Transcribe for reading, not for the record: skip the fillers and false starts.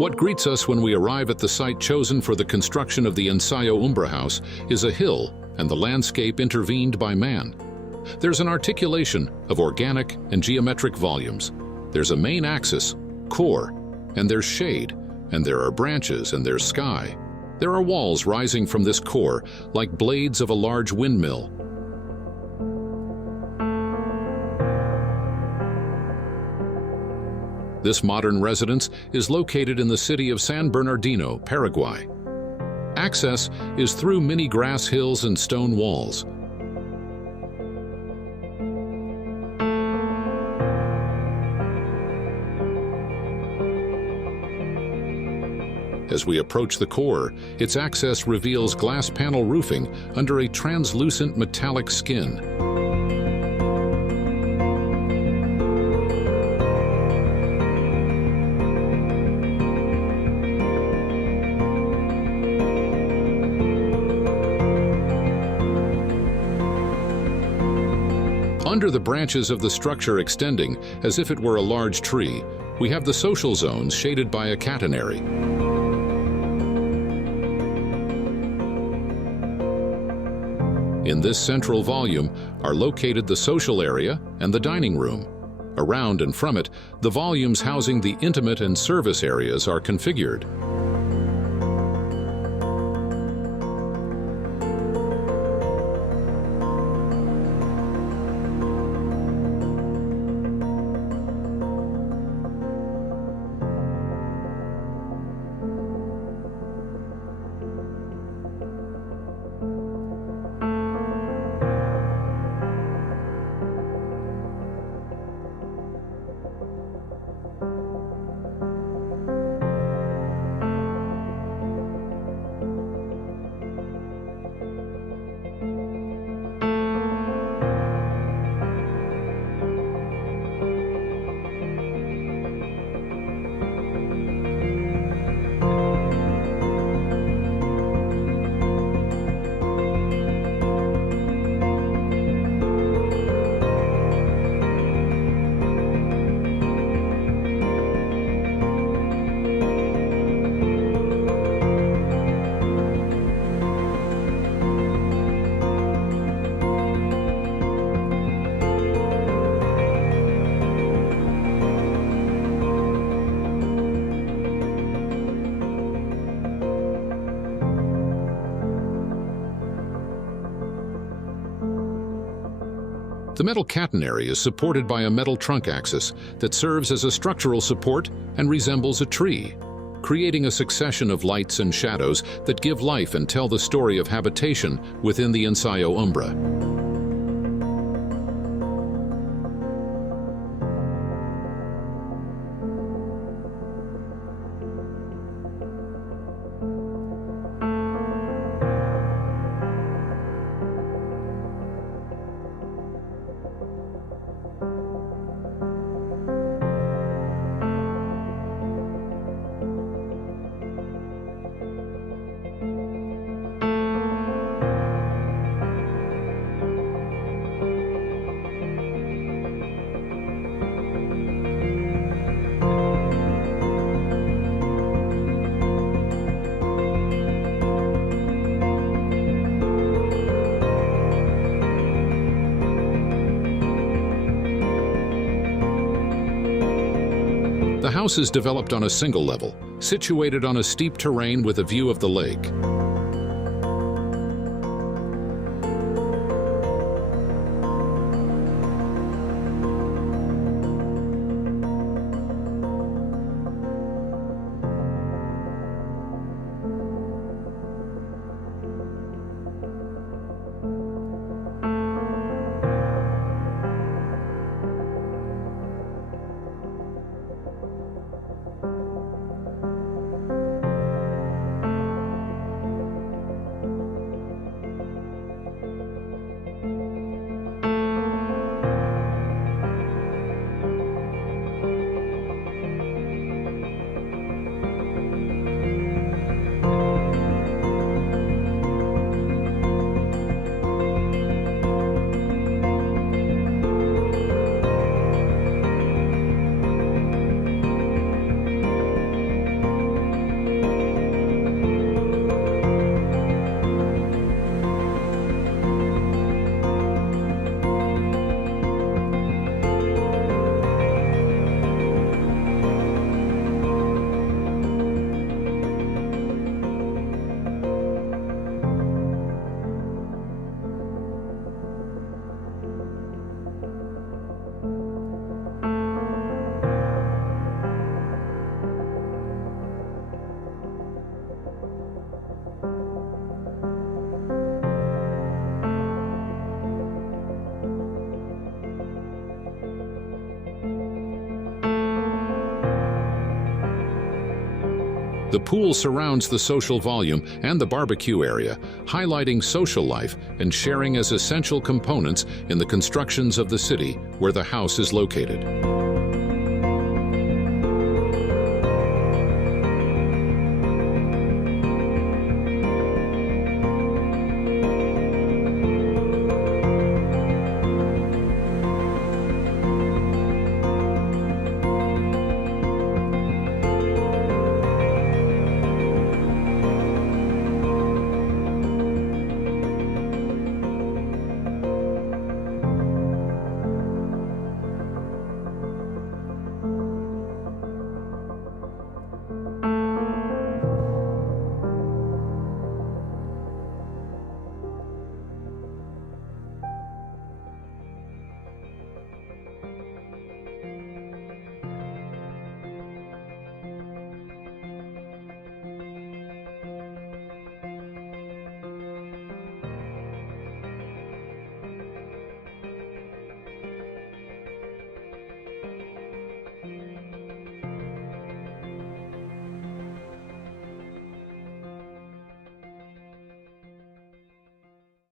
What greets us when we arrive at the site chosen for the construction of the Ensayo Umbra House is a hill and the landscape intervened by man. There's an articulation of organic and geometric volumes. There's a main axis, core, and there's shade, and there are branches, and there's sky. There are walls rising from this core like blades of a large windmill. This modern residence is located in the city of San Bernardino, Paraguay. Access is through many grass hills and stone walls. As we approach the core, its access reveals glass panel roofing under a translucent metallic skin. Under the branches of the structure extending, as if it were a large tree, we have the social zones shaded by a catenary. In this central volume are located the social area and the dining room. Around and from it, the volumes housing the intimate and service areas are configured. The metal catenary is supported by a metal trunk axis that serves as a structural support and resembles a tree, creating a succession of lights and shadows that give life and tell the story of habitation within the Ensayo Umbra. The house is developed on a single level, situated on a steep terrain with a view of the lake. The pool surrounds the social volume and the barbecue area, highlighting social life and sharing as essential components in the constructions of the city where the house is located.